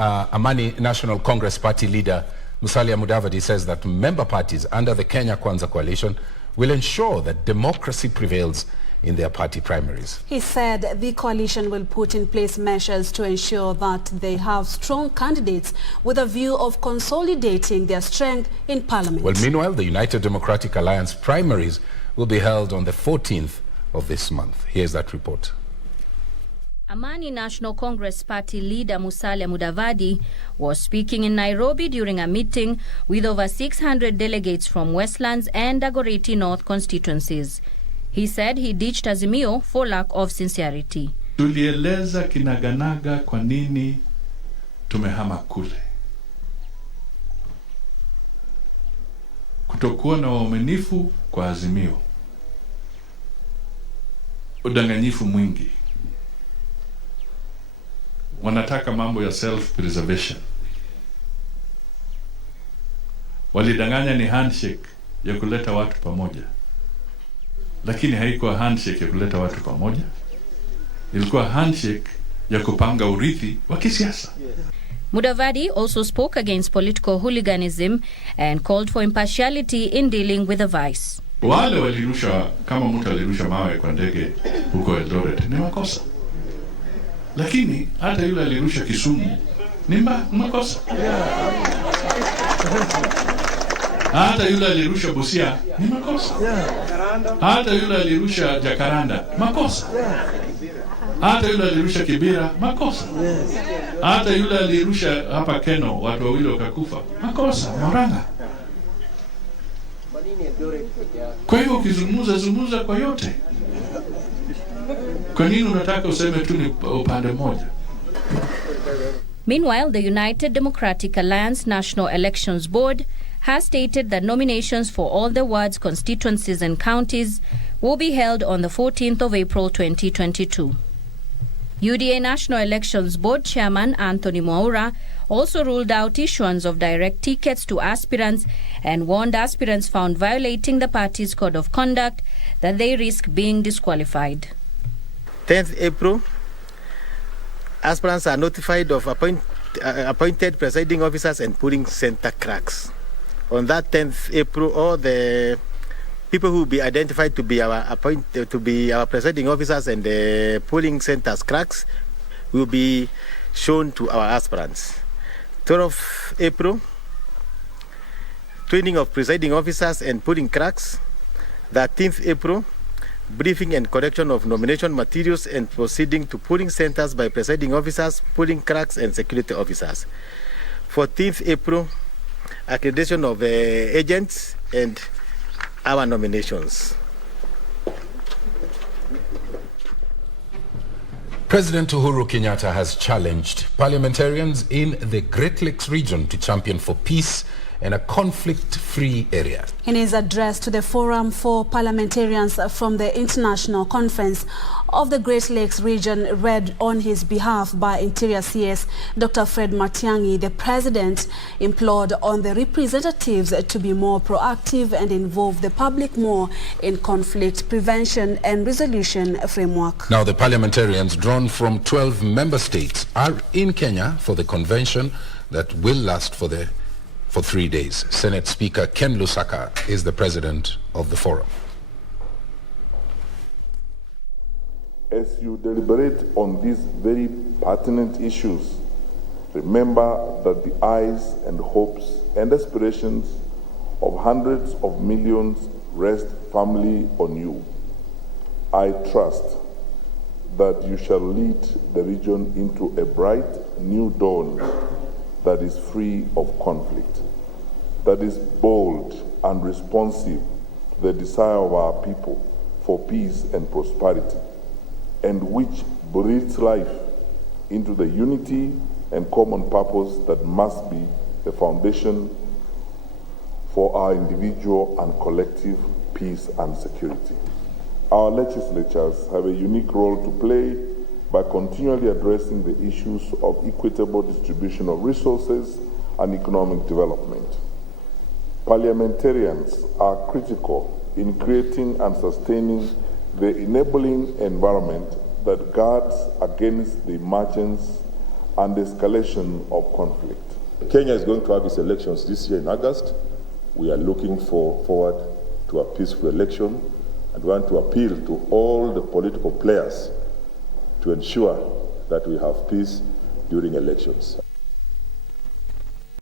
Amani National Congress Party leader Musalia Mudavadi says that member parties under the Kenya Kwanza coalition will ensure that democracy prevails in their party primaries. He said the coalition will put in place measures to ensure that they have strong candidates with a view of consolidating their strength in parliament. Well, meanwhile, the United Democratic Alliance primaries will be held on the 14th of this month. Here's that report. Amani National Congress Party leader Musalia Mudavadi was speaking in Nairobi during a meeting with over 600 delegates from Westlands and Dagoretti North constituencies. He said he ditched Azimio for lack of sincerity. Tulieleza kinaganaga kwa nini tumehama kule. Kutokuwa na uaminifu kwa Azimio. Udanganyifu mwingi. Wanataka mambo ya self-preservation. Walidanganya ni handshake ya kuleta watu pamoja. Lakini haikuwa handshake ya kuleta watu pamoja. Ilikuwa handshake ya kupanga urithi wa kisiasa. Mudavadi also spoke against political hooliganism and called for impartiality in dealing with the vice. Wale walirusha, kama mtu alirusha mawe kwa ndege huko Eldoret, ni makosa. Lakini hata yule alirusha Kisumu ni makosa. Hata yule alirusha Busia ni makosa. Hata yule alirusha Jakaranda makosa. Hata yule alirusha Kibera makosa. Hata yule alirusha hapa Keno watu wawili wakakufa makosa. Murang'a. Kwa hiyo ukizungumza kwa yote. Kwa nini unataka useme tu ni upande mmoja? Meanwhile, the United Democratic Alliance National Elections Board has stated that nominations for all the wards, constituencies and counties will be held on the 14th of April 2022. UDA National Elections Board Chairman Anthony Mwaura also ruled out issuance of direct tickets to aspirants and warned aspirants found violating the party's code of conduct that they risk being disqualified. 10th April, aspirants are notified of appointed presiding officers and polling center cracks. On that 10th April, all the people who will be identified to be our presiding officers and the polling centers cracks will be shown to our aspirants. 12th April, training of presiding officers and polling cracks. 13th April, briefing and correction of nomination materials and proceeding to polling centers by presiding officers, polling cracks and security officers. 14th April, accreditation of agents and our nominations. President Uhuru Kenyatta has challenged parliamentarians in the Great Lakes region to champion for peace and a conflict-free area. In his address to the Forum for Parliamentarians from the International Conference of the Great Lakes region, read on his behalf by Interior CS Dr. Fred Matiang'i, the President implored on the representatives to be more proactive and involve the public more in conflict prevention and resolution framework. Now, the parliamentarians drawn from 12 member states are in Kenya for the convention that will last for 3 days. Senate Speaker Ken Lusaka is the president of the forum. As you deliberate on these very pertinent issues, remember that the eyes and hopes and aspirations of hundreds of millions rest firmly on you. I trust that you shall lead the region into a bright new dawn that is free of conflict, that is bold and responsive to the desire of our people for peace and prosperity, and which breathes life into the unity and common purpose that must be the foundation for our individual and collective peace and security. Our legislatures have a unique role to play by continually addressing the issues of equitable distribution of resources and economic development. Parliamentarians are critical in creating and sustaining the enabling environment that guards against the emergence and escalation of conflict. Kenya is going to have its elections this year in August. We are looking forward to a peaceful election and want to appeal to all the political players to ensure that we have peace during elections.